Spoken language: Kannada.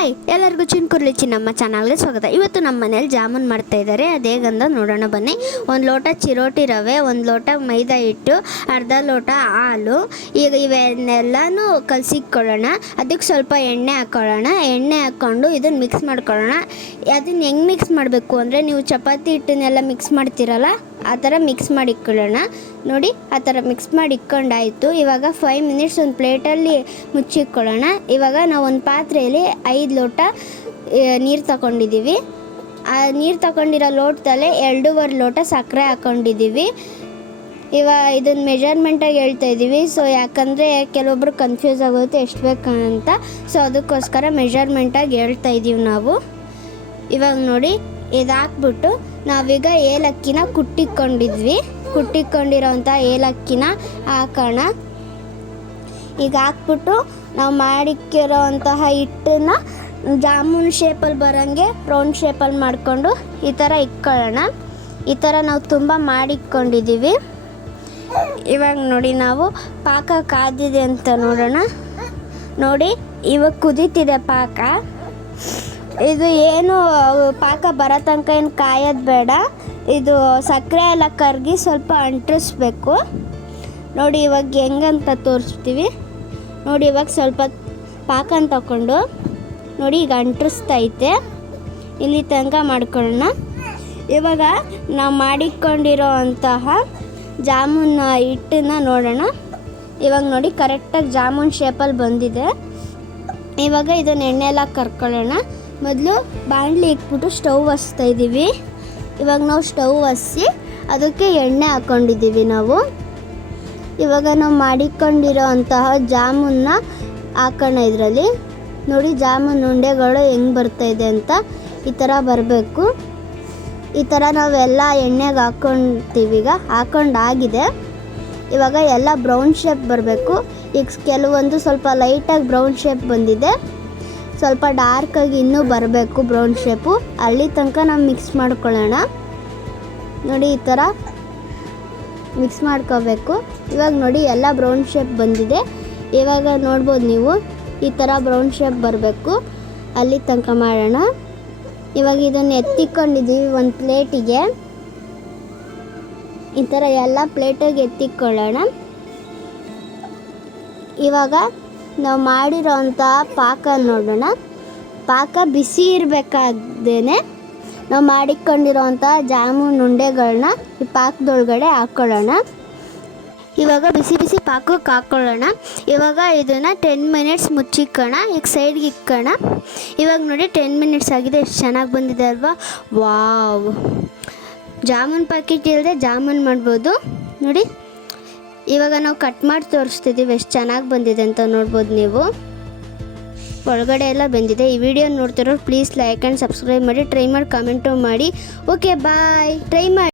ಹಾಯ್ ಎಲ್ಲರಿಗೂ ಚಿನ್ಕುರ್ಲಿ ಚಿನ್ನಮ್ಮ ಚಾನಲ್ಗೆ ಸ್ವಾಗತ. ಇವತ್ತು ನಮ್ಮ ಮನೇಲಿ ಜಾಮೂನ್ ಮಾಡ್ತಾ ಇದ್ದಾರೆ. ಅದು ಹೇಗಂದ ನೋಡೋಣ ಬನ್ನಿ. ಒಂದು ಲೋಟ ಚಿರೋಟಿ ರವೆ, ಒಂದು ಲೋಟ ಮೈದಾ ಹಿಟ್ಟು, ಅರ್ಧ ಲೋಟ ಹಾಲು. ಈಗ ಇವನ್ನೆಲ್ಲನೂ ಕಲಸಿಕ್ಕೊಳ್ಳೋಣ ಅದಕ್ಕೆ ಸ್ವಲ್ಪ ಎಣ್ಣೆ ಹಾಕ್ಕೊಳ್ಳೋಣ ಎಣ್ಣೆ ಹಾಕ್ಕೊಂಡು ಇದನ್ನು ಮಿಕ್ಸ್ ಮಾಡ್ಕೊಳ್ಳೋಣ. ಅದನ್ನು ಹೆಂಗೆ ಮಿಕ್ಸ್ ಮಾಡಬೇಕು ಅಂದರೆ ನೀವು ಚಪಾತಿ ಹಿಟ್ಟನ್ನೆಲ್ಲ ಮಿಕ್ಸ್ ಮಾಡ್ತೀರಲ್ಲ? ಆ ಥರ ಮಿಕ್ಸ್ ಮಾಡಿ ಇಕ್ಕೊಳ್ಳೋಣ ನೋಡಿ, ಆ ಥರ ಮಿಕ್ಸ್ ಮಾಡಿ ಇಕ್ಕೊಂಡಾಯಿತು ಇವಾಗ ಫೈವ್ ಮಿನಿಟ್ಸ್ ಒಂದು ಪ್ಲೇಟಲ್ಲಿ ಮುಚ್ಚಿಕ್ಕೊಳ್ಳೋಣ ಇವಾಗ ನಾವು ಒಂದು ಪಾತ್ರೆಯಲ್ಲಿ ಐದು ಲೋಟ ನೀರು ತಗೊಂಡಿದ್ದೀವಿ ಆ ನೀರು ತಗೊಂಡಿರೋ ಲೋಟದಲ್ಲೇ ಎರಡೂವರೆ ಲೋಟ ಸಕ್ಕರೆ ಹಾಕ್ಕೊಂಡಿದ್ದೀವಿ ಇವಾಗ ಇದನ್ನು ಮೆಜರ್ಮೆಂಟಾಗಿ ಹೇಳ್ತಾ ಇದ್ದೀವಿ ಸೊ ಯಾಕಂದರೆ ಕೆಲವೊಬ್ರು ಕನ್ಫ್ಯೂಸ್ ಆಗುತ್ತೆ ಎಷ್ಟು ಬೇಕು ಅಂತ. ಸೊ ಅದಕ್ಕೋಸ್ಕರ ಮೆಜರ್ಮೆಂಟಾಗಿ ಹೇಳ್ತಾ ಇದ್ದೀವಿ ನಾವು. ಇವಾಗ ನೋಡಿ ಇದು ಹಾಕ್ಬಿಟ್ಟು ನಾವೀಗ ಏಲಕ್ಕಿನ ಕುಟ್ಟಿಕೊಂಡಿದ್ವಿ. ಕುಟ್ಟಿಕೊಂಡಿರೋಂಥ ಏಲಕ್ಕಿನ ಹಾಕೋಣ. ಈಗ ಹಾಕ್ಬಿಟ್ಟು ನಾವು ಮಾಡಿಕ್ಕಿರೋಂತಹ ಹಿಟ್ಟನ್ನ ಜಾಮೂನ್ ಶೇಪಲ್ಲಿ ಬರೋಂಗೆ ರೌಂಡ್ ಶೇಪಲ್ಲಿ ಮಾಡಿಕೊಂಡು ಈ ಥರ ಇಟ್ಕೊಳ್ಳೋಣ. ಈ ಥರ ನಾವು ತುಂಬ ಮಾಡಿಕೊಂಡಿದ್ದೀವಿ ಇವಾಗ ನೋಡಿ ನಾವು ಪಾಕ ಕಾದಿದೆ ಅಂತ ನೋಡೋಣ. ನೋಡಿ ಇವಾಗ ಕುದೀತಿದೆ ಪಾಕ. ಇದು ಏನು ಪಾಕ ಬರೋ ತನಕ ಏನು ಕಾಯೋದು ಬೇಡ. ಇದು ಸಕ್ಕರೆ ಎಲ್ಲ ಕರಗಿ ಸ್ವಲ್ಪ ಅಂಟಿಸ್ಬೇಕು ನೋಡಿ ಇವಾಗ ಹೆಂಗಂತ ತೋರಿಸ್ತೀವಿ ನೋಡಿ ಇವಾಗ ಸ್ವಲ್ಪ ಪಾಕನ ತಗೊಂಡು ನೋಡಿ ಈಗ ಅಂಟಿಸ್ತೈತೆ ಇಲ್ಲಿ ತನಕ ಮಾಡ್ಕೊಳ್ಳೋಣ. ಇವಾಗ ನಾವು ಮಾಡಿಕೊಂಡಿರೋ ಅಂತಹ ಜಾಮೂನ್ ಹಿಟ್ಟನ್ನ ನೋಡೋಣ. ಇವಾಗ ನೋಡಿ ಕರೆಕ್ಟಾಗಿ ಜಾಮೂನ್ ಶೇಪಲ್ಲಿ ಬಂದಿದೆ. ಇವಾಗ ಇದನ್ನ ಎಣ್ಣೆ ಎಲ್ಲ ಕರ್ಕೊಳ್ಳೋಣ. ಮೊದಲು ಬಾಣಲಿ ಇಟ್ಬಿಟ್ಟು ಸ್ಟವ್ ಹಚ್ತಾ ಇದ್ದೀವಿ. ಇವಾಗ ನಾವು ಸ್ಟವ್ ಹಸಿ ಅದಕ್ಕೆ ಎಣ್ಣೆ ಹಾಕ್ಕೊಂಡಿದ್ದೀವಿ ನಾವು. ಇವಾಗ ನಾವು ಮಾಡಿಕೊಂಡಿರೋ ಅಂತಹ ಜಾಮೂನ್ನ ಹಾಕೋಣ ಇದರಲ್ಲಿ. ನೋಡಿ ಜಾಮೂನ್ ಉಂಡೆಗಳು ಹೆಂಗೆ ಬರ್ತಾ ಇದೆ ಅಂತ ಈ ಥರ ಬರಬೇಕು. ಈ ಥರ ನಾವೆಲ್ಲ ಎಣ್ಣೆಗೆ ಹಾಕ್ಕೊಂತೀವಿ ಈಗ. ಹಾಕೊಂಡಾಗಿದೆ ಇವಾಗ ಎಲ್ಲ ಬ್ರೌನ್ ಶೇಪ್ ಬರಬೇಕು. ಈಗ ಕೆಲವೊಂದು ಸ್ವಲ್ಪ ಲೈಟಾಗಿ ಬ್ರೌನ್ ಶೇಪ್ ಬಂದಿದೆ. ಸ್ವಲ್ಪ ಡಾರ್ಕಾಗಿ ಇನ್ನೂ ಬರಬೇಕು ಬ್ರೌನ್ ಶೇಪು ಅಲ್ಲಿ ತನಕ ನಾವು ಮಿಕ್ಸ್ ಮಾಡ್ಕೊಳ್ಳೋಣ. ನೋಡಿ ಈ ಥರ ಮಿಕ್ಸ್ ಮಾಡ್ಕೋಬೇಕು. ಇವಾಗ ನೋಡಿ ಎಲ್ಲ ಬ್ರೌನ್ ಶೇಪ್ ಬಂದಿದೆ. ಇವಾಗ ನೋಡ್ಬೋದು ನೀವು ಈ ಥರ ಬ್ರೌನ್ ಶೇಪ್ ಬರಬೇಕು. ಅಲ್ಲಿ ತನಕ ಮಾಡೋಣ. ಇವಾಗ ಇದನ್ನು ಎತ್ತಿಕೊಂಡಿದ್ದೀವಿ ಒಂದು ಪ್ಲೇಟಿಗೆ ಈ ಥರ ಎಲ್ಲ ಪ್ಲೇಟಿಗೆ ಎತ್ತಿಕೊಳ್ಳೋಣ. ಇವಾಗ ನಾವು ಮಾಡಿರೋಂಥ ಪಾಕ ನೋಡೋಣ. ಪಾಕ ಬಿಸಿ ಇರಬೇಕಾಗ್ದೇನೆ ನಾವು ಮಾಡಿಕೊಂಡಿರೋಂಥ ಜಾಮೂನ್ ಉಂಡೆಗಳನ್ನ ಈ ಪಾಕದೊಳಗಡೆ ಹಾಕ್ಕೊಳ್ಳೋಣ ಇವಾಗ ಬಿಸಿ ಬಿಸಿ ಪಾಕಕ್ಕೆ ಹಾಕ್ಕೊಳ್ಳೋಣ ಇವಾಗ ಇದನ್ನು ಟೆನ್ ಮಿನಿಟ್ಸ್ ಮುಚ್ಚಿಕ್ಕೋಣ, ಈಗ ಸೈಡ್ಗೆ ಇಕ್ಕೋಣ. ಇವಾಗ ನೋಡಿ ಟೆನ್ ಮಿನಿಟ್ಸ್ ಆಗಿದೆ, ಎಷ್ಟು ಚೆನ್ನಾಗಿ ಬಂದಿದೆ ಅಲ್ವಾ? ವಾವ್. ಜಾಮೂನ್ ಪ್ಯಾಕೆಟ್ ಇಲ್ಲದೆ ಜಾಮೂನ್ ಮಾಡ್ಬೋದು. ನೋಡಿ. ಇವಾಗ ನಾವು ಕಟ್ ಮಾಡಿ ತೋರಿಸ್ತಿದ್ದೀವಿ, ಎಷ್ಟು ಚೆನ್ನಾಗಿ ಬಂದಿದೆ ಅಂತ ನೋಡ್ಬೋದು ನೀವು. ಒಳಗಡೆ ಎಲ್ಲ ಬಂದಿದೆ. ಈ ವಿಡಿಯೋ ನೋಡ್ತಿರೋರು ಪ್ಲೀಸ್ ಲೈಕ್ ಆ್ಯಂಡ್ ಸಬ್ಸ್ಕ್ರೈಬ್ ಮಾಡಿ ಟ್ರೈ ಮಾಡಿ ಕಮೆಂಟು ಮಾಡಿ. ಓಕೆ ಬಾಯ್ ಟ್ರೈ ಮಾಡಿ.